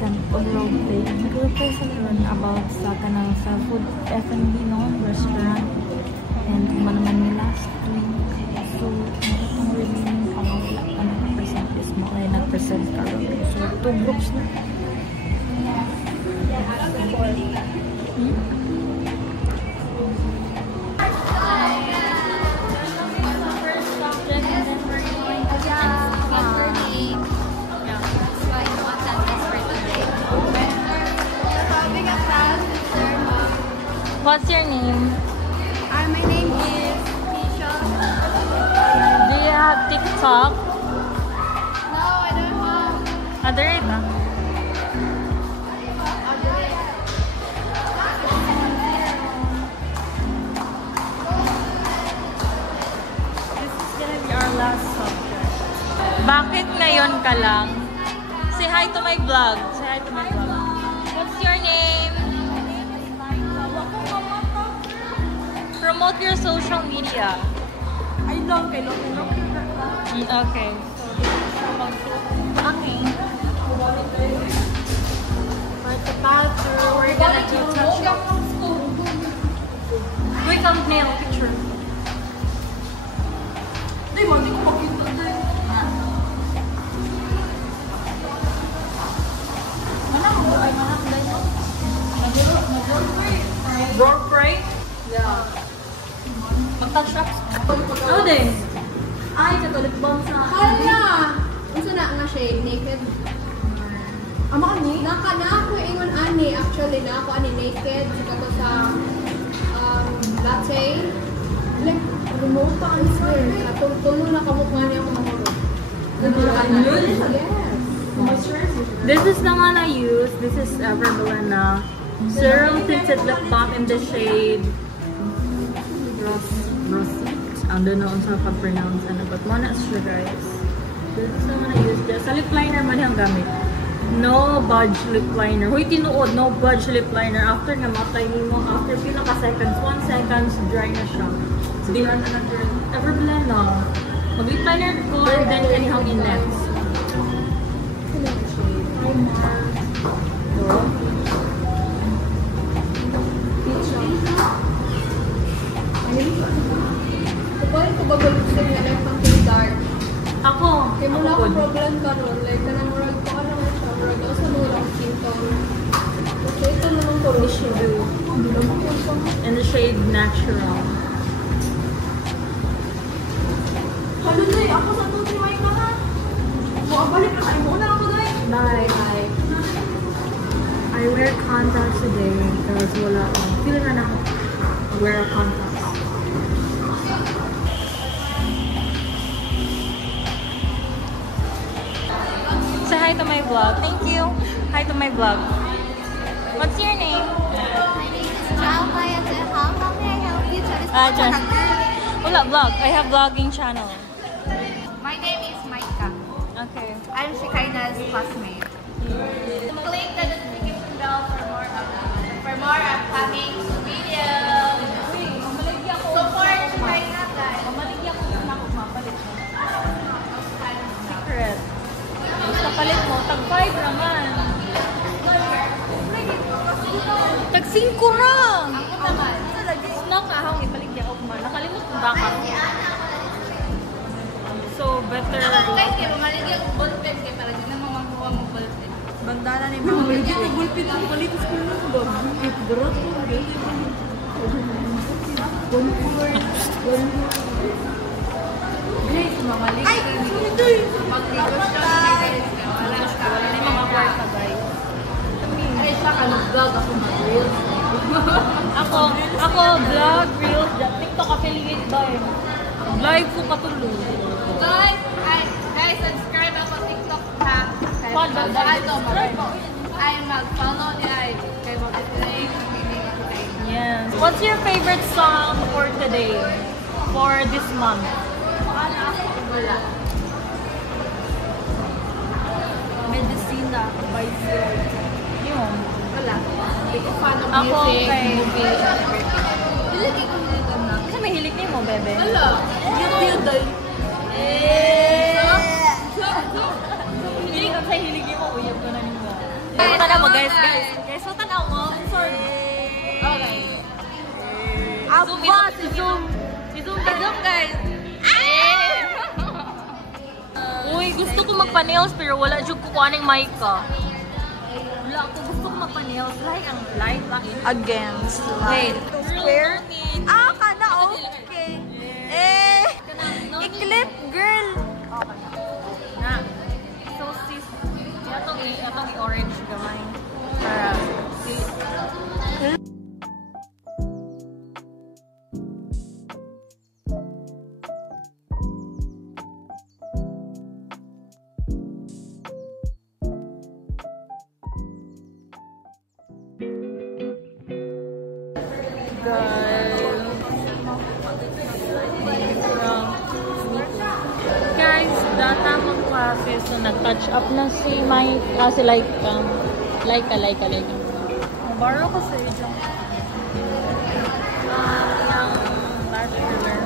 of roleplay. Nag-roleplay sa ron about sa kanang sa food F&B no restaurant and kung naman ni last week. So, itong remaining wala pa nag-present is mo ay nag-present karon. So, 2 groups na. What's your name? My name is Tisha. Do you have TikTok? No, I don't have. Other na. This is gonna be our last subject. Bakit ngayon ka lang? Say hi to my vlog. Say hi to my vlog. What's your name? Promote your social media. I love kay Okay. Okay. We're about to, we're gonna do touch-up. Wait, thumbnail picture. Di mo, di ko makita din. Rock fry? Yeah. Mag-touch up? Ano din? Ay, katulit bomb sa... Hala! Unsa na nga shade? Naked? Ama ka ni? Naka na ako ingon ani. Actually, na ako ani naked. Sika ko sa latte. Like, remote pa ang swear. Tulo na kamukha niya ako mahulog. Yes. This is the one I use. This is Everbalena Serum Tinted Lip Balm in the shade Rosette. I don't know kung saan pronounce ano, but muna siya guys. This is the one I use. Sa lip liner man yung gamit. No budge lip liner. Huy, tinuod, no budge lip liner. After nga matay mo, after pinaka seconds, 1 seconds, dry na siya. So, di na Everbalena. Mag-lip liner ko, and then anyhow in next. Kukunin ko ba gusto nga lang pang dark? Ako. Kaya mula Ako ako good. problem karon like kanang murag pa ka lang siya murag daw sa murag symptom. Okay, ito naman ko issue. In the shade Natural. Halo day, ako sa tuti may ka na. Balik na tayo muna ako day. Bye. I wear contacts today because wala akong feeling na ako wear contacts. Say hi to my vlog. Thank you. Hi to my vlog. What's your name? My name is Jao Kayate. How may I help you to Just wala vlog. I have vlogging channel. My name is Maika. Okay. I'm Shikaina's classmate. Click the notification bell for more upcoming videos. Support Shikaina guys. Secret. Basta palit mo, tag 5 naman. Tag 5 lang. Ako naman. Snack ahang ibalik niya ako man. Nakalimot kong baka. So, better. Guys, kaya maligyan ko ballpen kayo para di naman makuha mo ballpen. Bandana ni mga maligit na gulpit ang palitis ko lang ba? Ay, berat ko. Guys, mamalig. Ay, hindi. Mag-request ka. Wala na yung mga kwarta guys. Ay, siya ka nag-vlog ako mag-reels. Ako, vlog, reels, TikTok affiliate ba eh. Live ko katulog. Guys, subscribe ako sa TikTok ha. Follow, Ay, mag-follow niya ay kay Motiplay. Yes. What's your favorite song for today? For this month? Wala. Medicina by Zero. Yun. Wala. Hindi ko fan of Ako, music, okay. movie. Hindi ko nito na. Kasi may hilig niyo mo, bebe. Wala. Yun day. Hindi ko sa hilig mo, uyab ko na ninyo. Tanaw mo guys. Guys, so tanaw mo. Sorry. Okay. Aba, si Zoom. Zoom guys. Uy, gusto ko magpa-nails pero wala jud ko kuaning mic ka. Wala ko gusto ko magpa-nails. Like ang light lang. Against Wait. Square? Kana okay. I-clip, girl. Na. So sis, atong i-orange gamay para sis. Guys, data mong classes na nag-touch up na si Mike, si Laika. Laika. Borrow ko sa iyo. Yung lash filler.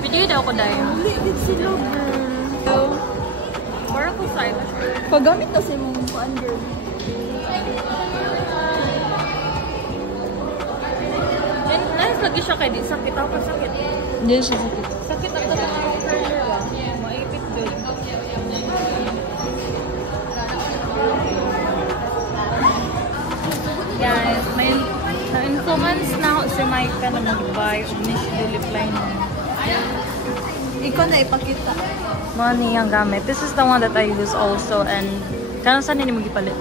Video daw ko dahil. Hindi sila, girl. Borrow ko sa iyo. Pagamit na si mong kuan, girl. Nice lagi siya kay di sakit ako sakit. Hindi siya sakit. Sakit ako sa mga filler ba? Maipit din. Guys, na-influence na ako si Micah na mag-buy Niche Lip Liner. Ikaw na ipakita. Money ang gamit. This is the one that I use also and kanang saan nini magipalit?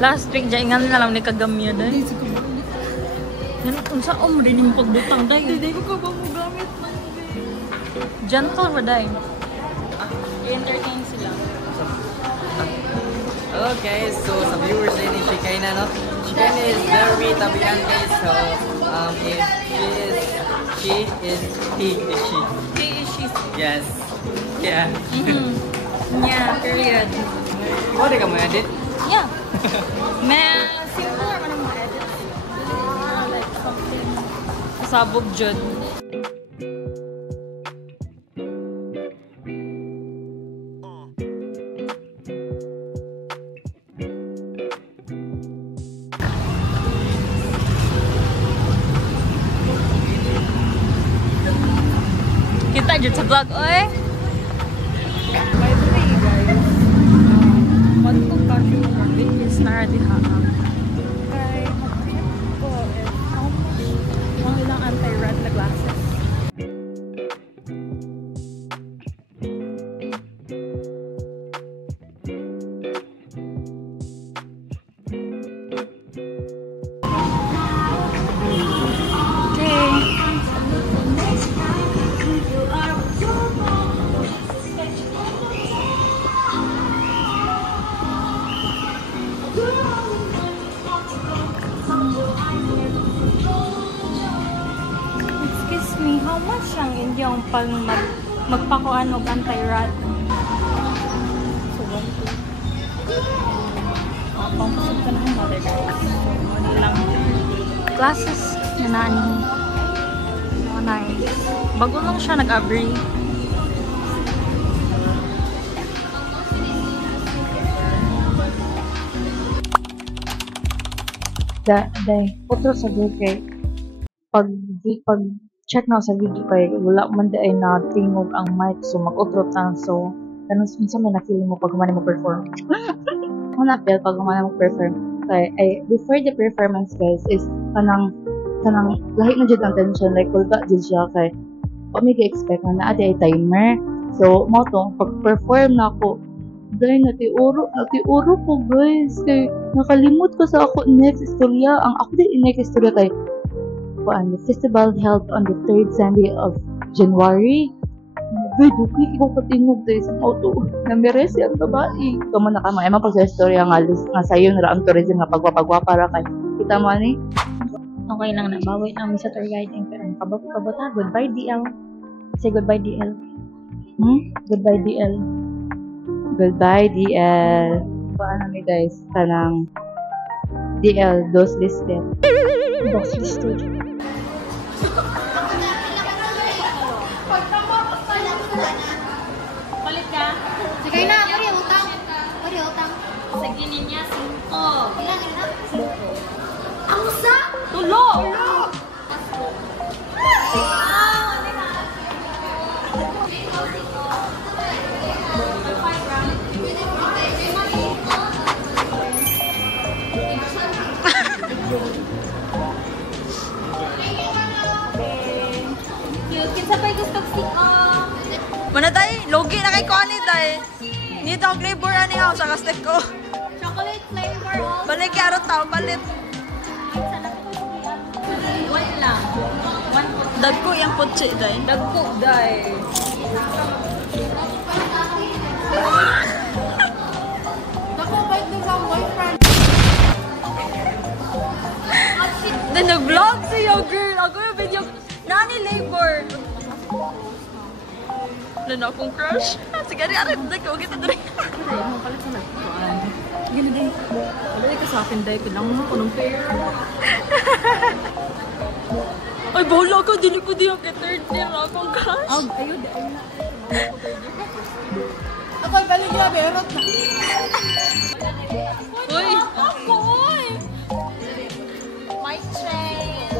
Last week dyan nga na lang ni kagamya dahil. Yan kung saan mo rin yung pagbutang dahil. Hindi ko ba mo gamit man. Gentle ba dahil? I-entertain sila. Okay, so sa viewers din si Shikaina, no? Shikaina is very tabian guys. So if he is she. He is she. Yes. Yeah. Yeah, period. What ka mo edit? Yeah. Man, simple naman ang mga edits. Like something sabog jud. Kita jud sa vlog, oy. By the way, guys, Magpagkasyo ko ng videos na ready ha. Kaya mag-check ko if how much ang ilang anti-red na glasses. Excuse me, how much ang inyong pag magpakuan og anti-rat? So, 1, 2. Pampusog ka na ng mother guys. So, ano lang. Glasses na nani. Oh, nice. Bago lang siya nag-abri. Dahil, putro sa kay pag check na sa video kay wala man di ay natingog ang mic so mag-utrot lang so kanang minsan may na-feeling mo pag man mo perform. Wala feel pag man mo perform kay ay before the performance guys is kanang lahi na jud ang tension like kulba jud siya kay pa may expect na ate ay timer so mo to pag perform na ako dahil natiuro ko guys kay nakalimot ko sa ako next istorya ang ako din next istorya kay the festival held on the 3rd Sunday of January. Good, okay, ikaw patinog dahil sa auto. Nameres yung babae. Ito mo na ka mga pag sa istorya nga sayo nila ang tourism nga pagwapagwa para kay kita mo ni. Okay lang na, bawit namin sa tour guiding pero kabata, goodbye DL. Say goodbye DL. Goodbye DL. Goodbye DL. Paano ni guys? Tanang DL, dos listed. Dos listed. Palit ka? sige na, hurry up, utang. Hurry up. day, logi na kay Connie day. Need ang flavor ani ha sa kastek ko. Chocolate flavor also. Balik kay arot taon balit. One lang. One po. Dagko yang putsi day. Dagko, day. Dako, bait din sa boyfriend. Then nag-vlog siya, girl. Ako yung video. Nani labor. Ano na akong crush? Sige, arit. Dagko, kita dali. Ay, mo pala sa nagkuhan. Gino din. Wala ka sa akin, day. Pinang mo ko ng pair. Ay, bola ko. Dili ko din yung third year akong crush. Ayun, ayun na. Ako, balik niya, berot na. Uy! Ako, oy! My chain.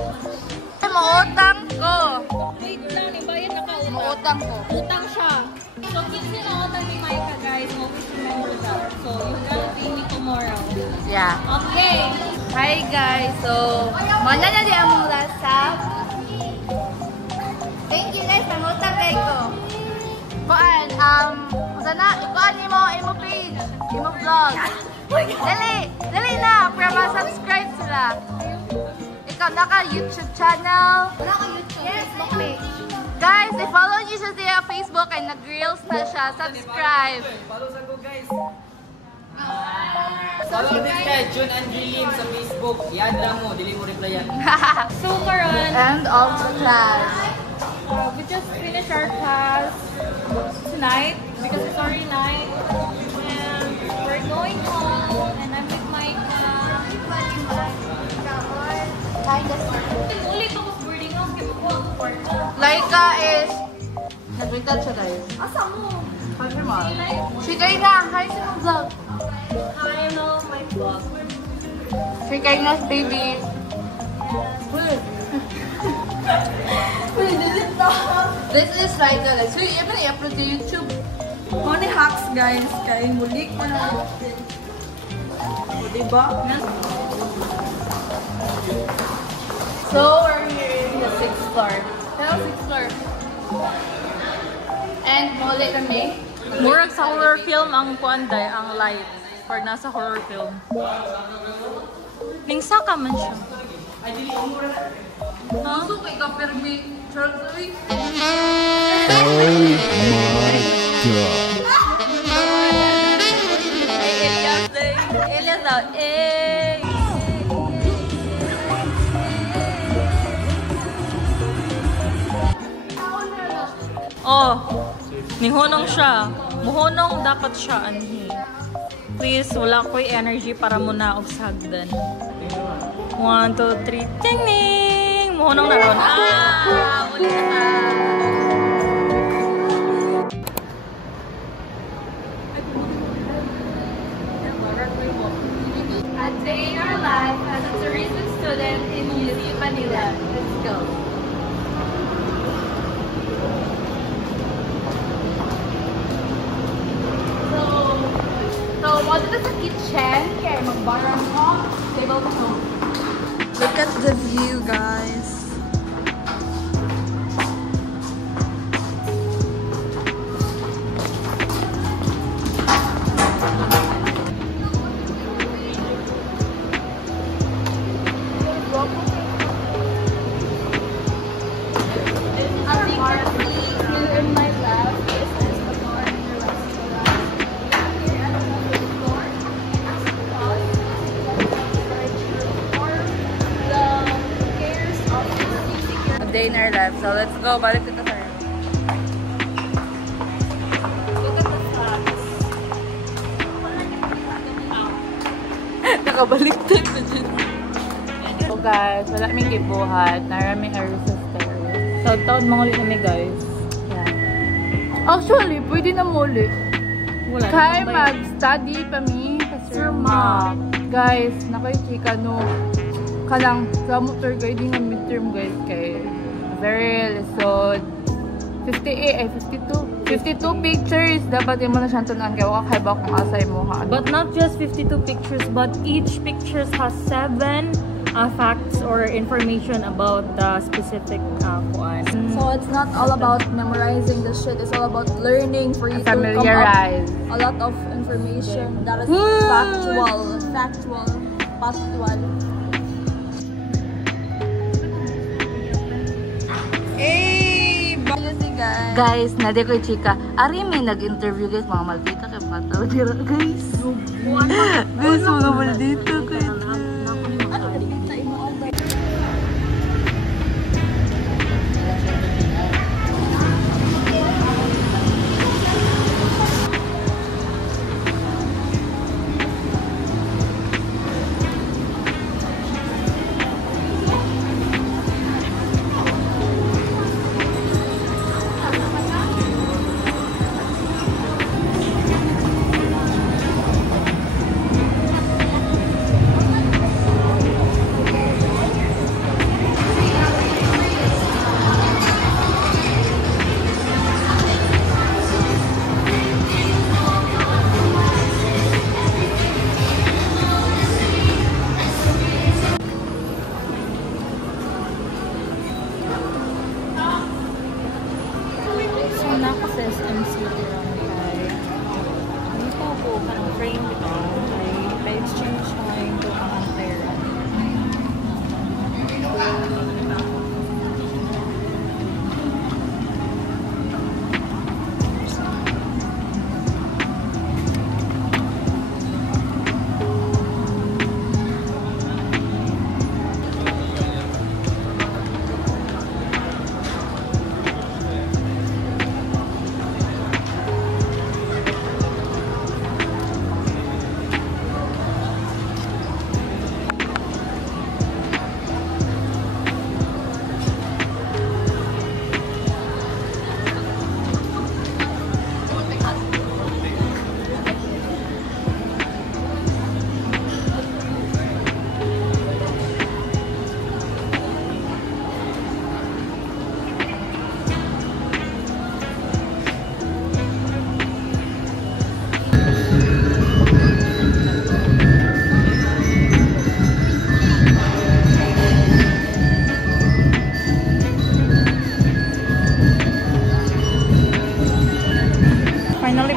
Mautang ko. Wait lang, yung bayan nakautang. Mautang ko. Utang siya. So, kinsi na utang ni Micah, guys. Always remember that. So, you gotta pay me tomorrow. Yeah. Okay. Hi guys, so mana na di among lasap. Thank you guys, nangutang kay ko. Kuan, sana ikuan imo page, imo vlog. Dali na, para ma-subscribe sila. Ikaw naka YouTube channel. Naka YouTube. Yes, page. Guys, i-follow niyo siya sa Facebook and nag-reels na siya. Subscribe. Follow sa ko guys. Follow this guy, June Angelim sa Facebook. I-add mo, dili mo replyan. So, Karan, And all the class. we just finished our class tonight because it's already night. And we're going home. And I'm with Micah. Ulit ako sa boarding house. Kaya magkuha ang kwarto. Laika is nag-retouch siya guys. Asa mo? Confirm. Si Kaina, hi sa mga vlog. Hi, hello, my vlog. Si Kaina's baby. This is Laika. So, yung i-upload to YouTube. Money hacks, guys. Kaya mulik mo na. O, diba? So, we're here in the 6th floor. Hello, 6th floor. And muli kami. Murag sa horror film ang kuanday, ang light. Pag nasa horror film. Ningsa ka man siya. Gusto kay ka permi. Charles, uy. Elias day. Elias daw. Eh. Oh, nihunong siya. Muhunong dapat siya anhi. Please, wala ko'y energy para mo na og sagdan. 1, 2, 3, ting ning! Muhunong na ron. Muli na ka. A day in our life as a tourism student in UC Manila. Let's go. So, mo dito sa kitchen, kaya mag-bar ko, table ko. Look at the view, guys. As you can see, here in my lab is the bar in the restaurant. Here at the floor, the cares of security. A day in our life. So, let's go. Balik kita sa room. Look at the flags. Nakabalik tayo pa dyan. So guys, wala may gibuhat. Narami ang resistor. So, taon mga ulit namin guys. Yan. Actually, pwede na muli. Wala. Kaya mag-study kami sa Sir Mac. Guys, nakoy chika no. Kanang sa motor guiding ang midterm guys kay very lisod. 52 pictures dapat mo na siyang tunan kaya wala kung asay mo ha. But not just 52 pictures, but each pictures has 7 facts or information about the specific kuan. So it's not all about memorizing the shit. It's all about learning for you to Familiarize. come up a lot of information that is factual. Hey! Guys, nadia ko chika. Ari may nag-interview guys, mga maldita kayo mga tao dira guys. Guys, mga maldita kayo.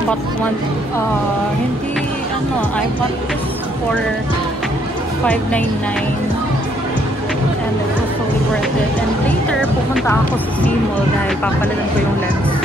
bought one, I bought this for $5.99 and it was totally worth it. And later, pupunta ako sa C-Mall dahil papalitan ko yung lens.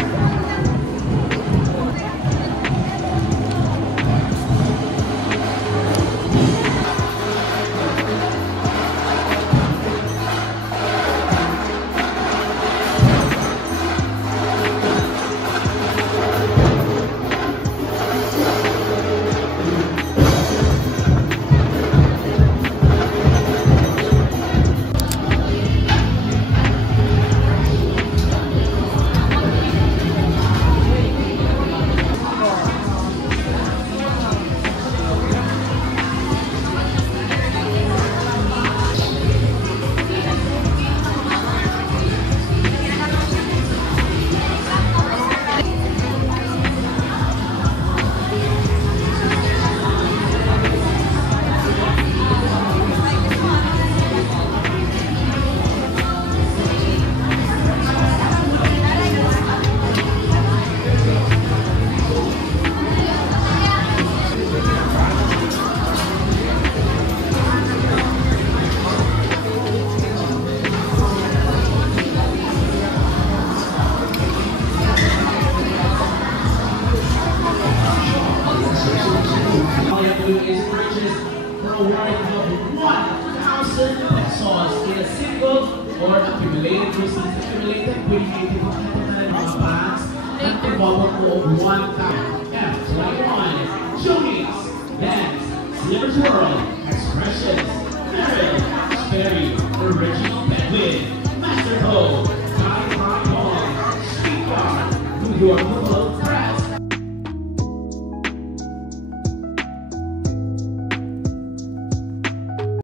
Or accumulated proceeds accumulated accumulated funds at the bubble of 1,000. F21, Showcase, Dance, Slippers World, Expressions, Meryl, Sperry, Original Bedwin, Master Code, Kai Kai Ball, Street Bar, New York World.